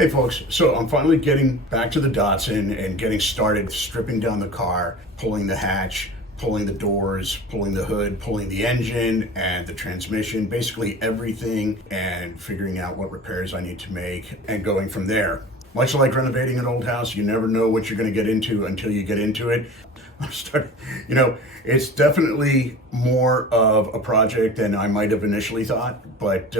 Hey folks, so I'm finally getting back to the Datsun and getting started stripping down the car, pulling the hatch, pulling the doors, pulling the hood, pulling the engine and the transmission, basically everything, and figuring out what repairs I need to make and going from there. Much like renovating an old house, you never know what you're going to get into until you get into it. It's definitely more of a project than I might have initially thought, but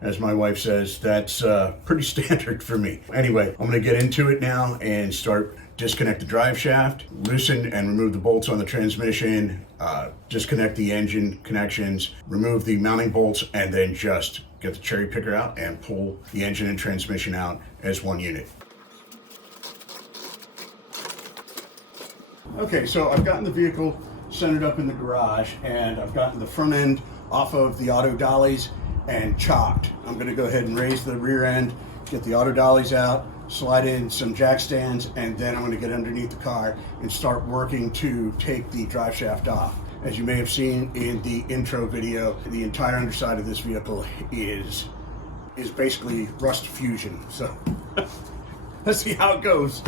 as my wife says, that's pretty standard for me. Anyway, I'm gonna get into it now and start disconnect the drive shaft, loosen and remove the bolts on the transmission, disconnect the engine connections, remove the mounting bolts, and then just get the cherry picker out and pull the engine and transmission out as one unit. Okay, so I've gotten the vehicle centered up in the garage and I've gotten the front end off of the auto dollies and chopped. I'm going to go ahead and raise the rear end, get the auto dollies out, slide in some jack stands, and then I'm going to get underneath the car and start working to take the drive shaft off. As you may have seen in the intro video, the entire underside of this vehicle is basically rust fusion. So let's see how it goes.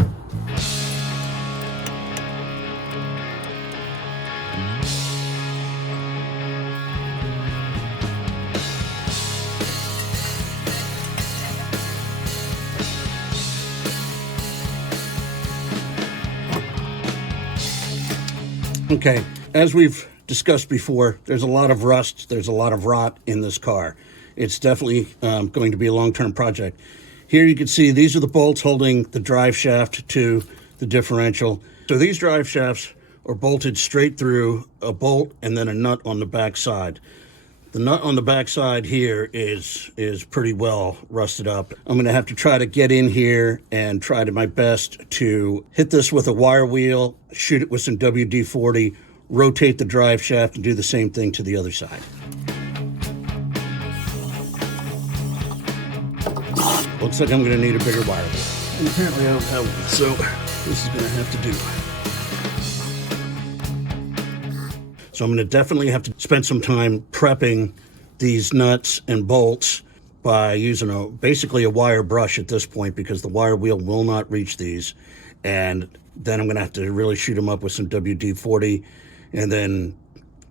Okay, as we've discussed before, there's a lot of rust, there's a lot of rot in this car. It's definitely going to be a long-term project. Here you can see these are the bolts holding the drive shaft to the differential. So these drive shafts are bolted straight through a bolt and then a nut on the back side. The nut on the back side here is pretty well rusted up. I'm gonna have to try to get in here and try to my best to hit this with a wire wheel, shoot it with some WD-40, rotate the drive shaft, and do the same thing to the other side. Looks like I'm gonna need a bigger wire wheel. And apparently I don't have one, so this is gonna have to do. So I'm going to definitely have to spend some time prepping these nuts and bolts by using basically a wire brush at this point, because the wire wheel will not reach these. And then I'm going to have to really shoot them up with some WD-40 and then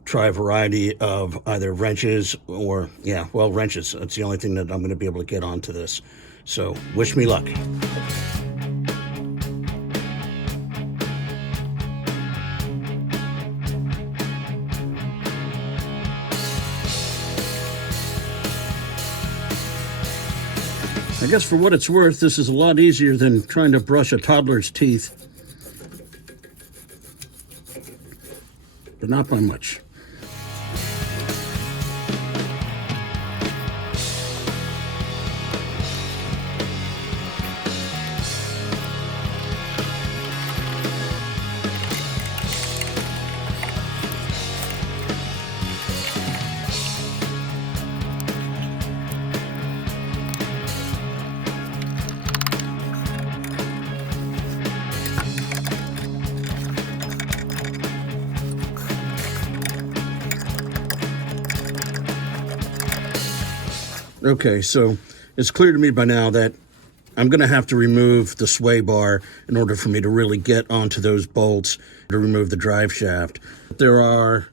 try a variety of either wrenches or, wrenches. That's the only thing that I'm going to be able to get onto this. So wish me luck. I guess for what it's worth, this is a lot easier than trying to brush a toddler's teeth. But not by much. Okay, so it's clear to me by now that I'm going to have to remove the sway bar in order for me to really get onto those bolts to remove the drive shaft. There are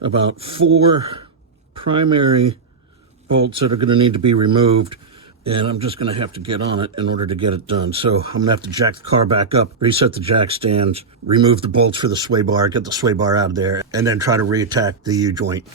about 4 primary bolts that are going to need to be removed, and I'm just going to have to get on it in order to get it done. So I'm going to have to jack the car back up, reset the jack stands, remove the bolts for the sway bar, get the sway bar out of there, and then try to reattack the U-joint.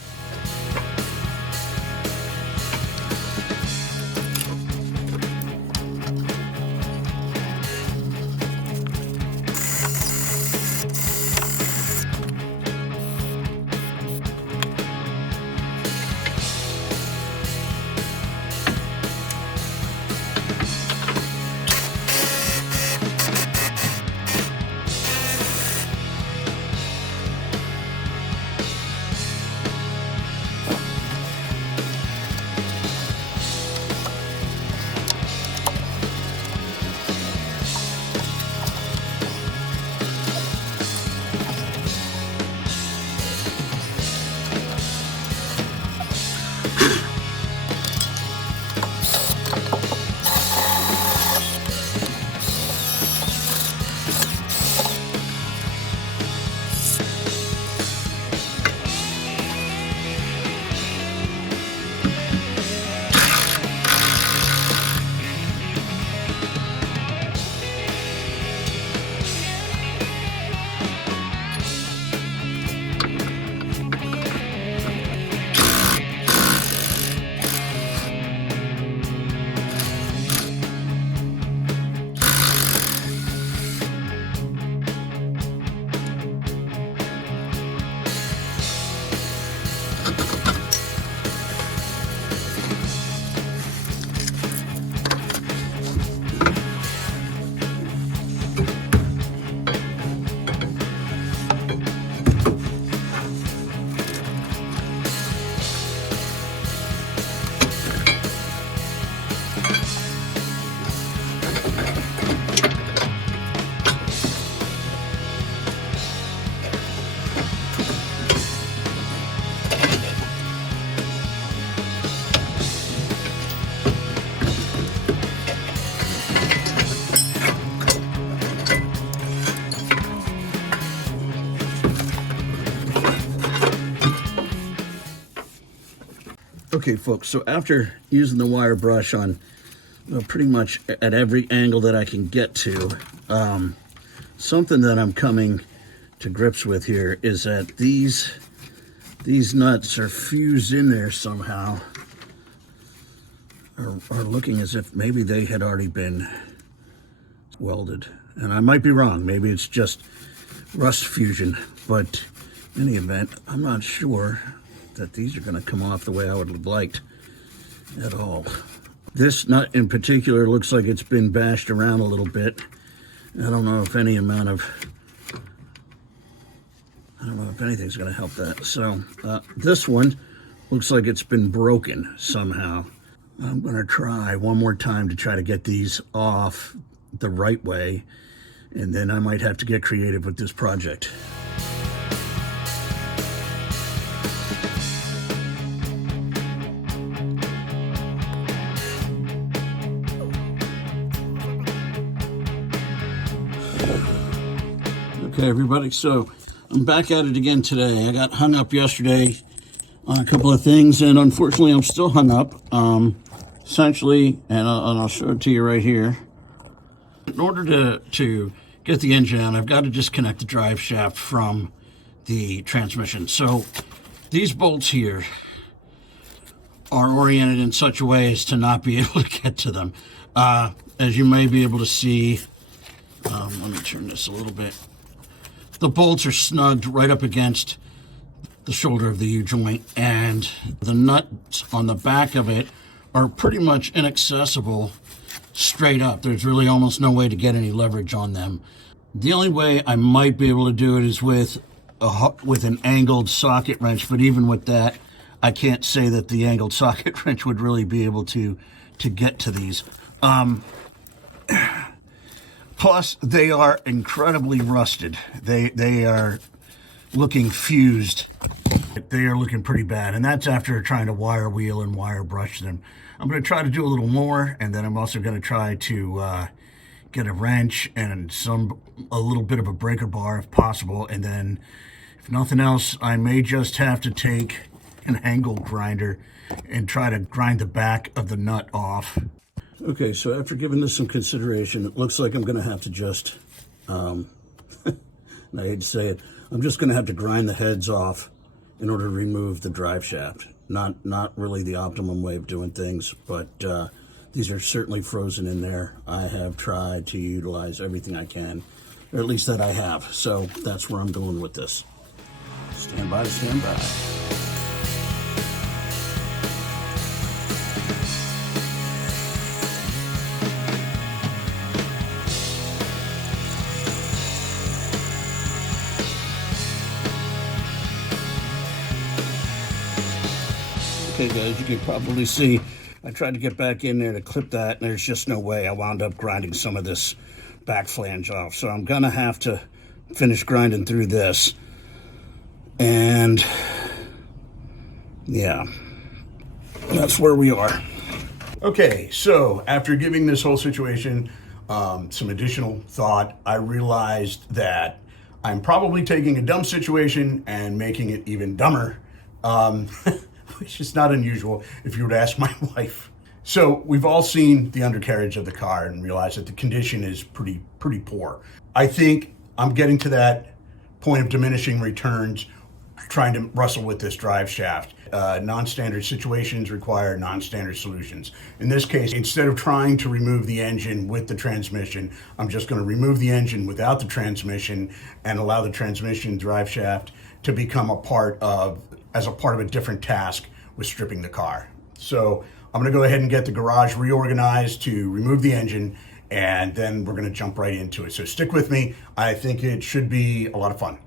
Okay, folks, so after using the wire brush on pretty much at every angle that I can get to, something that I'm coming to grips with here is that these nuts are fused in there somehow, are looking as if maybe they had already been welded. And I might be wrong, maybe it's just rust fusion, but in any event, I'm not sure that these are going to come off the way I would have liked at all. This nut in particular looks like it's been bashed around a little bit. I don't know if anything's going to help that. So this one looks like it's been broken somehow. I'm going to try one more time to try to get these off the right way, and then I might have to get creative with this project. Okay, everybody, so I'm back at it again today. I got hung up yesterday on a couple of things, and unfortunately I'm still hung up. Essentially, and I'll show it to you right here. In order to get the engine out, I've got to disconnect the drive shaft from the transmission. So these bolts here are oriented in such a way as to not be able to get to them. As you may be able to see, let me turn this a little bit. The bolts are snugged right up against the shoulder of the U-joint, and the nuts on the back of it are pretty much inaccessible straight up. There's really almost no way to get any leverage on them. The only way I might be able to do it is with an angled socket wrench, but even with that, I can't say that the angled socket wrench would really be able to get to these. Plus, they are incredibly rusted. They are looking fused. They are looking pretty bad, and that's after trying to wire wheel and wire brush them. I'm going to try to do a little more, and then I'm also going to try to get a wrench and a little bit of a breaker bar if possible, and then if nothing else, I may just have to take an angle grinder and try to grind the back of the nut off. Okay, so after giving this some consideration, it looks like I'm going to have to just, I hate to say it, I'm just going to have to grind the heads off in order to remove the drive shaft. Not really the optimum way of doing things, but these are certainly frozen in there. I have tried to utilize everything I can, or at least that I have. So that's where I'm going with this. Stand by to stand by. Okay guys, you can probably see I tried to get back in there to clip that, and there's just no way. I wound up grinding some of this back flange off, so I'm gonna have to finish grinding through this. And yeah, that's where we are. Okay, so after giving this whole situation some additional thought, I realized that I'm probably taking a dumb situation and making it even dumber. Which is not unusual if you were to ask my wife. So we've all seen the undercarriage of the car and realized that the condition is pretty poor. I think I'm getting to that point of diminishing returns, trying to wrestle with this drive shaft. Non-standard situations require non-standard solutions. In this case, instead of trying to remove the engine with the transmission, I'm just going to remove the engine without the transmission and allow the transmission drive shaft to become as a part of a different task with stripping the car. So I'm gonna go ahead and get the garage reorganized to remove the engine, and then we're gonna jump right into it. So stick with me. I think it should be a lot of fun.